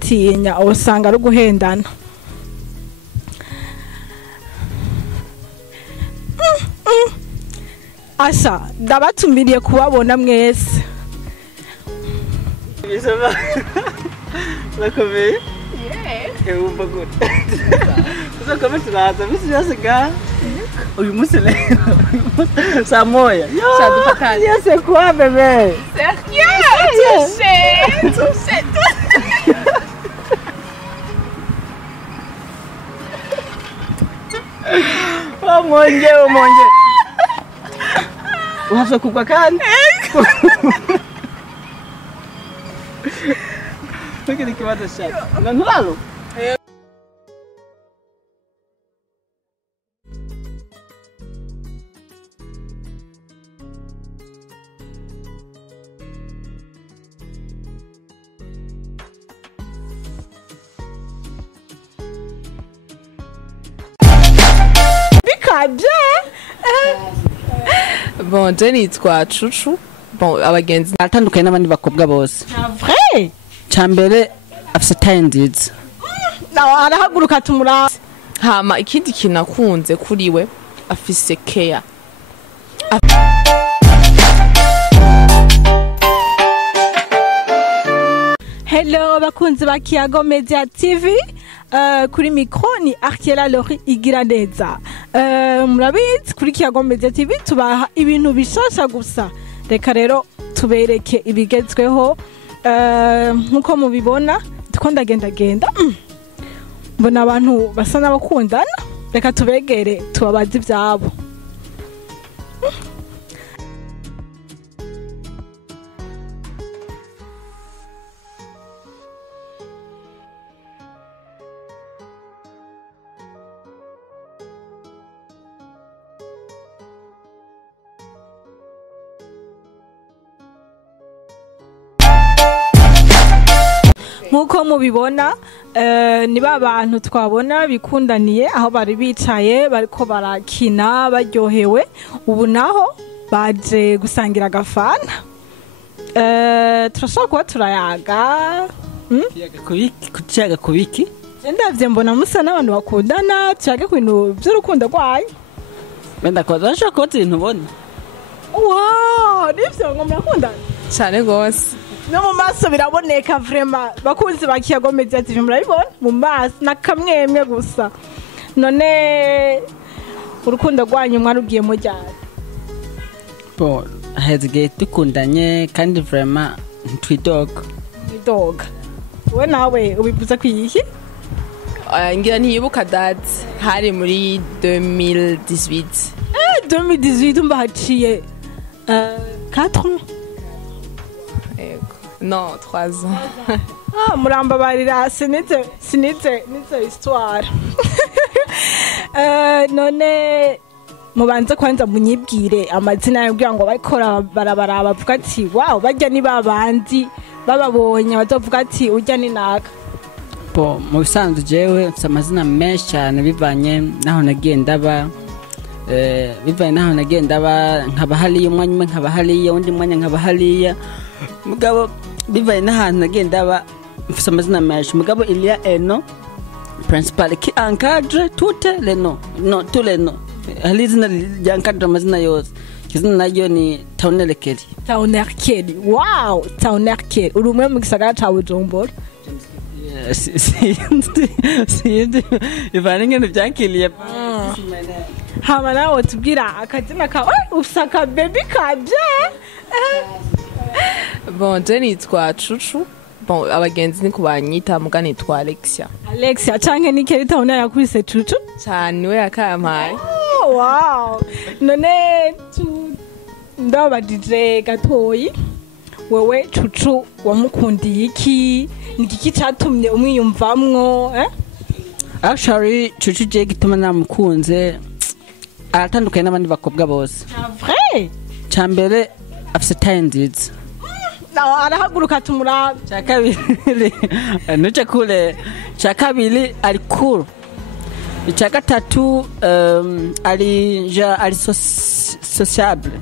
tinya usanga ari guhendana. Asa ndabatumiriye kubabona mwese. Uzoba. Urakomeye? Yeah. Umva gute. Uzakomeye turaza bisi byose ga. Uyu munsi rero saa moya. Ça du Partage. Yo c'est quoi bébé? Sérieux? Touché. Oh mon Dieu. Uhafite kugwa kandi? Ntukiri ikibazo cyane. Nturalo? Bikaje? Bon, Jenny twa chuchu. Bon, abagenzi Atandukanye n'abandi bakobwa bose. Vrai? Cyambere afite taye nziza. Arahaguruka tumura. hama ikindi kintu nakunze kuri we afise care. Hello bakunzi ba Kiyago Media TV. Kuri micro ni Arkiela Lori igira neza. Murabizi kuri Kiyago Media TV tubaha ibintu bishasha gusa. Reka rero tubereke ibigezweho nkuko mubibona ndiko ndagenda mbona abantu basa n'abakundana. Reka tubegere tubabaze ibyabo. Nkuko mubibona ni abantu twabona bikundaniye aho bari bicaye bariko barakina baryohewe. Ubu naho baje gusangira agafana. Turashobora kuba turayaga. Kiyaga kubiki? Ndavye mbona musa n'abantu bakundana tuyage ku bintu by'urukundo rwayo. Wenda ko zasho ko tintu ubona. Wow, nivyo ngo murakundana Cyane gose. no mu maso biraboneka vraiment. Bakunzi ba Kiyago Media TV murabibona mu maso nakamwemwe gusa. None urukundo rwanyu mwarugiye mu ryari? Bon, hezige tukundanye kandi vraiment twidoga. Idoga. We nawe ubivuze kwiyihi? Ngira ntiyibuka date hari muri 2018. 2018 umba haciye 4 ans. Non, 3 ans. Muramba barira sinize histoire. None mubanze kwanza munyibwire amazina y'ubwira ngo bakora barabara bavuga ati wow bajya ni babandi bababonye bazovuga ati ujya ni naka. Bon, mu bisanzwe jewe mfite amazina menshi cyane bivanye naho nagenda ba nkaba hariya umwanya umwe nkaba hariya undi mwanya nkaba hariya. Mugabo bivanye n'ahantu nagenda ba mfite amazina menshi. Mugabo il y a un nom principal qui encadre toutes les noms. Non, tous les noms. Hari izina ryankadra amazina yose. Izina naryo ni Taunere Kelly. Taunere Kelly. Wow, Taunere Kelly. Uri umwe mu gisagara ca Bujumbura. Sindi ivana ingene byakiliye. Hama nawe tubwira akazina kawe usaka baby kabye. Bon, Jenny twa chuchu. Bon, abagenzi ni kubanyita mugani twa Alexia. Alexia canke ni Kelly Taunere yakubise chuchu? Cyane we yakampaye. Wow. None ndabadije gatoyi. Wewe chuchu wamukundiye iki? Niki cyatumye umwiyumvamwo Actually chuchu je gituma namukunze aratandukanye n'abandi bakobwa bose. Vrai? Cyambere afite taye nziza. Arahaguruka tumura. Cyakabiri nuce kule. Cyakabiri ari cool. Icyagatatu ari sociable.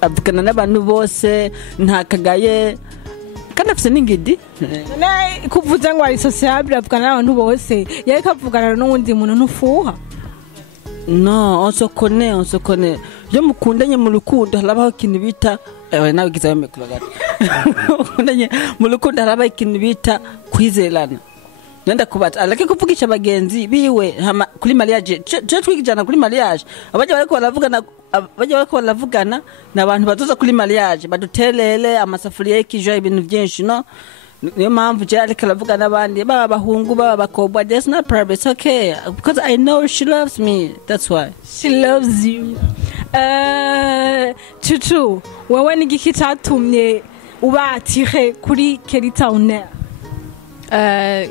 Avugana n'abantu bose nta kagaye kandi afise n'ingidi none kuvuze ngo ari sociable avugana n'abantu bose yariko avugana n'uwundi muntu ntufuha no on se connaît yo mukundanye mu rukundo harabaho ikintu bita nawe gizayo mikoro gato mukundanye mu rukundo harabaho ikintu bita kwizerana nenda kubaza alake kuvugisha abagenzi biwe kuri mariage je twigijana kuri mariage abaje bariko baravugana n'abantu bazoza kuri mariage badutelele amasafuriya y'ikija ibintu byinshi no niyo mpamvu je ariko aravuga n'abandi baba bahungu baba bakobwa there's no problem, it's okay because I know she loves me, that's why she loves you. Chuchu wewe ni giki cyatumye uba atire kuri Kelitauner?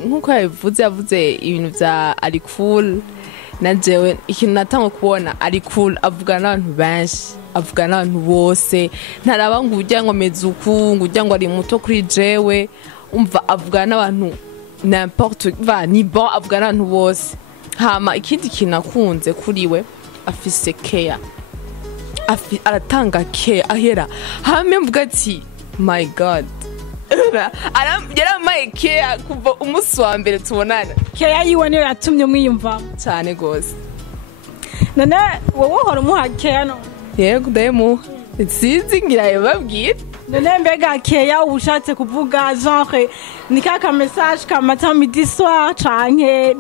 Nkuko yavuze ibintu bya ari cool na jewe ikintu natanga kubona ari cool avugana n'abantu benshi avugana n'abantu bose ntaraba ngo ujya ngo mezuku ngo ujya ngo ari muto kuri jewe umva avugana n'abantu n'importe va ni bon avugana n'abantu bose hama ikindi kintu akunze kuri we afise care aratanga care ahera hame mvuga ati my god yaramaye care kuva umunsi wa mbere tubonana care yiwe niyo yatumye mwiyumva cyane gose none wowe uhora umuha care no yego demo sinzi ngira yababwira none mbega care ubushatse kuvuga genre ni kaka message ka matin midi soir canke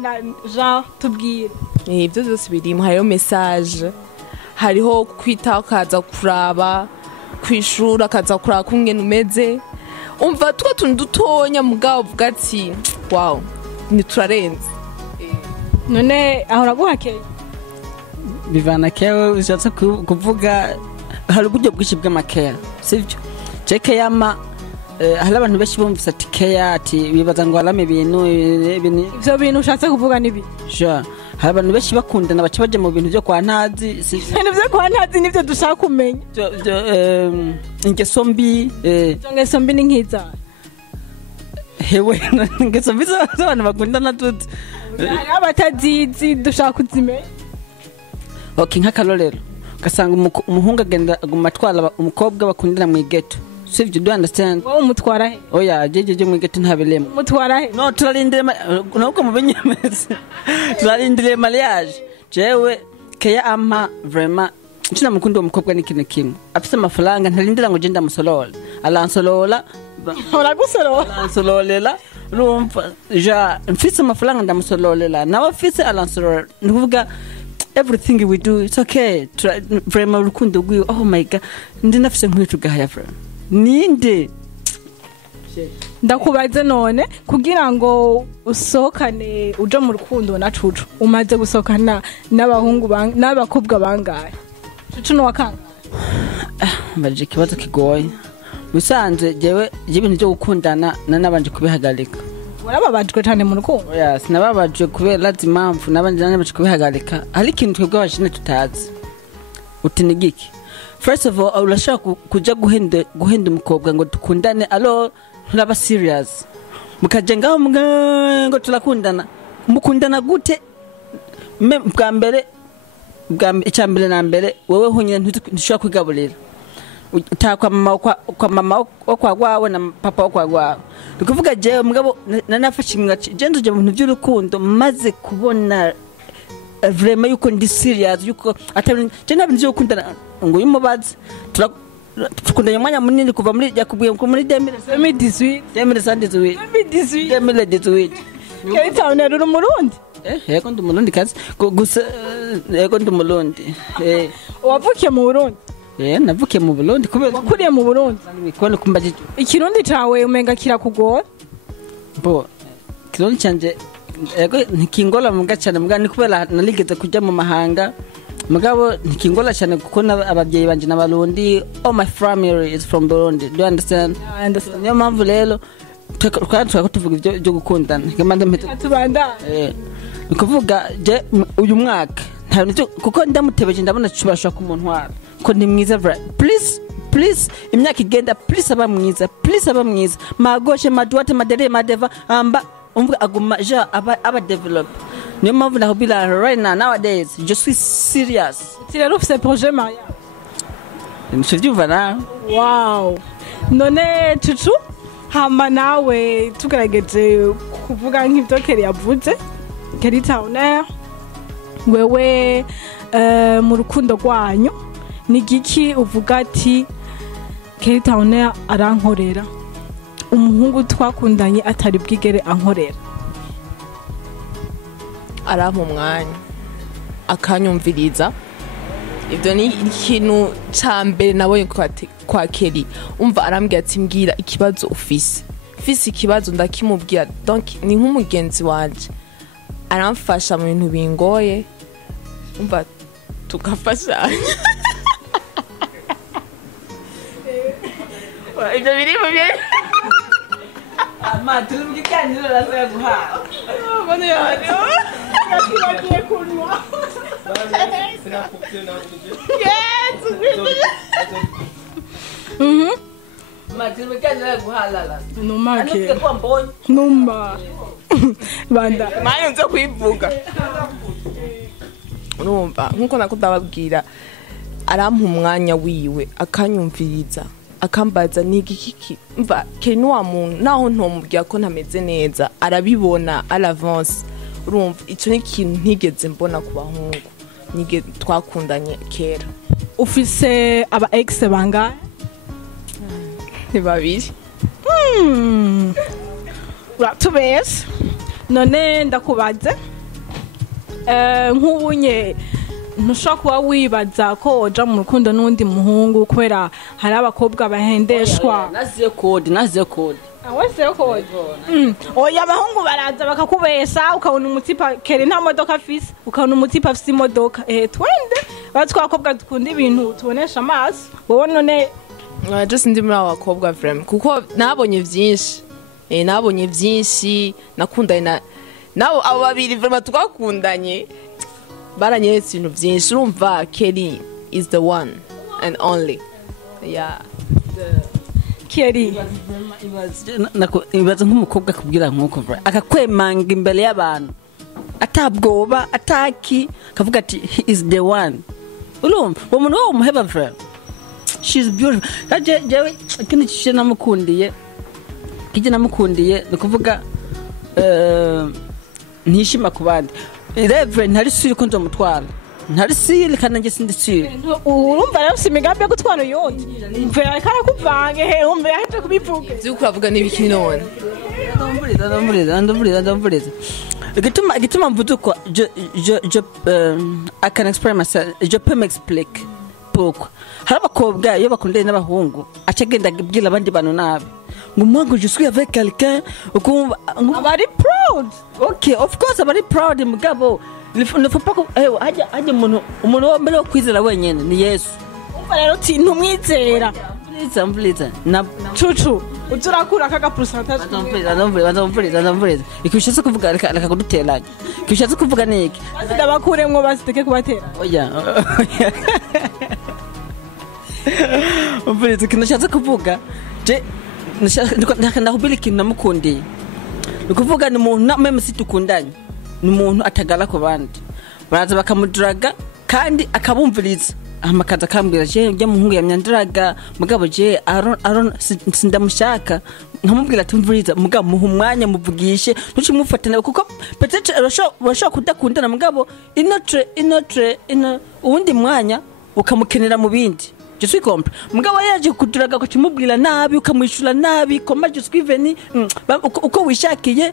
genre tubwire ibyo byose birimo hariho message hariho kwita akaza kuraba kwishura akaza kuraba kumwe numeze umva tuko tuntu dutonya mugabo uvuga ati wow ni turarenze none ahora guhakeye bivana kewe ushatse kuvuga hari uburyo bwinshi bw'amakea sivyo cheke yama hari abantu benshi bumvise ati kea ati bibaza ngo arame ibintu ivyo bintu ushatse kuvuga nibi sure hari abantu benshi bakundana baca baje mu bintu byo kwa ntazi ibintu byo kwa ntazi nivyo dushaka kumenya ingeso mbi ingeso mbi ni nkiza hewe ingeso mbi z'abantu bakundana tuti hari abatazizi dushaka kuzimenya okay nk'akarorero ugasanga umuhungu agenda agumatwara umukobwa bakundana mu igeto sivyo do understand wowe umutwara he oya jeje mu igeto ntabelemo umutwara he no turarindire nubwo mubenyemeze turarindire mariage jewe keya ama vraiment nchina mukundi wa mukobwa n'ikintu kimwe afise amafaranga ntarindira ngo je ndamusolola alansolola alansololela rumva ja mfise amafaranga ndamusololela nawe afise alansolola nuvuga everything we do it's okay vraiment urukundo rwiwe oh my god ndinafise nkwicu gahaya vraiment ninde ndakubaze none kugira ngo usohokane uje mu rukundo na Cucu umaze gusohokana n'abahungu n'abakobwa bangaye Cucu no wakanga baje kibazo kigoye musanze jewe ibintu byo gukundana nabanje kubihagarika warababajwe cyane mu rukundo oya sinababajwe kubera impamvu nabanje nabanje kubihagarika hari ikintu twebwe abashine tutazi utinigiki first of all urashaka kuja guhenda umukobwa ngo dukundane alo nturaba serious mukaje ngaho ngo turakundana mukundana gute bwa mbere icyambere na mbere wewe hunyine ntushaka kwigaburira utakwa mama kwa gwawe na papa kwa gwawe ukuvuga je mugabo nanafashe imwaci je nduje mu bintu by'urukundo maze kubona vraiment yuko ndi serious yuko atari je nabintu byo gukundana ngo yumubaze tukundanye mwanya munini kuva muri yakubwiye ko muri 2018 Kelitauner uri umurundi yego ndi umurundi kazi gusa yego ndi umurundi wavukiye mu Burundi navukiye mu Burundi kubera kuriye mu Burundi kubona kumbaje ikirundi cawe umenga kirakugora bo kirundi canje yego ntikingola muga cyane muga ni kubera naligeze kujya mu mahanga mugabo ntikingola cyane kuko ababyeyi banje n'abarundi all my family is from Burundi, do you understand? I understand. Niyo mpamvu rero twako tuvuga ibyo gukundana ngamande mpeta tubanda ukuvuga je uyu mwaka ntabwo kuko ndamutebeje ndabona cyubasha ku muntu wara ko ni mwiza please imyaka igenda please aba mwiza magoshe madwate madere madeva amba umvuga aguma ja aba develop niyo mpamvu ndahobira right nowadays je suis serious rero ufite projet mariage nshivyo na wow none Cucu hama nawe tugerageje kuvuga nk'ibyo Kelly yavuze Kelly Towner wewe mu rukundo rwanyu ni giki uvuga ati Kelly Towner arankorera umuhungu twakundanye atari bwigere ankorera arampa umwanya akanyumviriza ibyo ni ikintu ca mbere nabonye kwa Kelly umva arambwira ati mbwira ikibazo ufise ikibazo ndakimubwira donc ni nk'umugenzi wanje aramfasha mu bintu bingoye umva tukafashanya ibyo biri mu bye ama turi mu gikaniro rasaya guha bone yayo bagiye kunywa numba banda nayo nzo kwivuga urumva nkuko nakudababwira arampa umwanya wiwe akanyumviriza akambaza nigiki mva Kelly wa muntu naho ntomubwira ko ntameze neza arabibona alavance urumva ico ni ikintu ntigeze mbona ku bahungu nige twakundanye kera ufise aba ex bangahe ni babiri uratubese none ndakubaze nk'ubunye ntushobora kuba wibaza ko woja mu rukundo n'undi muhungu kubera hari abakobwa bahendeshwa naziye code awese ko oya abahungu baraza bakakubesha ukabona umutipa Kelly nta modoka afise ukabona umutipa afise imodoka twende batwakobwa dukunda ibintu tubonesha amaso wowe none just ndi muri abakobwa vraiment kuko nabonye byinshi nakundanye nabo abo babiri vraiment twakundanye baranyeretse ibintu byinshi urumva Kelly is the one and only Kelly ibaza nk'umukobwa akubwira nk'uko akakwemanga imbere y'abantu atabwoba ataki akavuga ati he is the one urumva uwo muntu wo umuheba vraiment she's beautiful jewe ikindi kishe namukundiye ni kuvuga ntishima ku bandi Reverend ntari suri ko nzomutwara ntari siri kandi nge sindi siri urumva rero simigambe yo gutwara uyundi mvera kana kuvange he umbe yaje kubivuga zuko avuga n'ibiki none ndambureza igituma mvuze ko I can explain myself je peux m'expliquer pourquoi hari abakobwa iyo bakundanye n'abahungu acagenda abwira abandi bantu nabi ngo je suis avec quelqu'un ukumva abari proud okay of course abari proud mugabo ne faut pas haje umuntu wo mbere wo kwizera wenyene ni Yesu umva rero uti ntumwizera mvuriza na cucu uturakura kaga pourcentage ndamvuriza ikishatse kuvuga reka kuduteranya ikishatse kuvuga niki ndabakuremwo basiteke kubatera oya mvuriza kinashatse kuvuga je ndakubira ikintu namukundiye ukuvuga ni umuntu meme si tukundanye ni umuntu atagala ku bandi baraza bakamuduraga kandi akabumviriza amakaza kambwira je muhungu yamyanduraga mugabo je aron sindamushaka nkamubwira ati mvuriza mugabo muha umwanya muvugishe ntucimufatana kuko peut-être urashobora kudakundana mugabo inotre uwundi mwanya ukamukenera mu bindi je suis compris mugabo yaje kuduraga ko kimubwira nabi ukamwishura nabi koma je suis venu uko wishakiye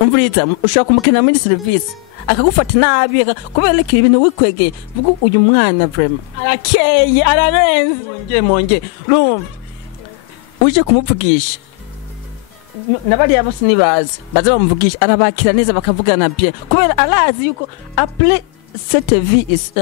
umvuriza ushaka kumukenera muri service akagufata nabi kubera ko ibintu wikwegeye vuga uyu mwana vraiment arakeye ararenze monge rumva uje kumuvugisha nabari yabo sinibaza baza bamuvugisha arabakira neza bakavugana bien kubera arazi yuko après cette vie is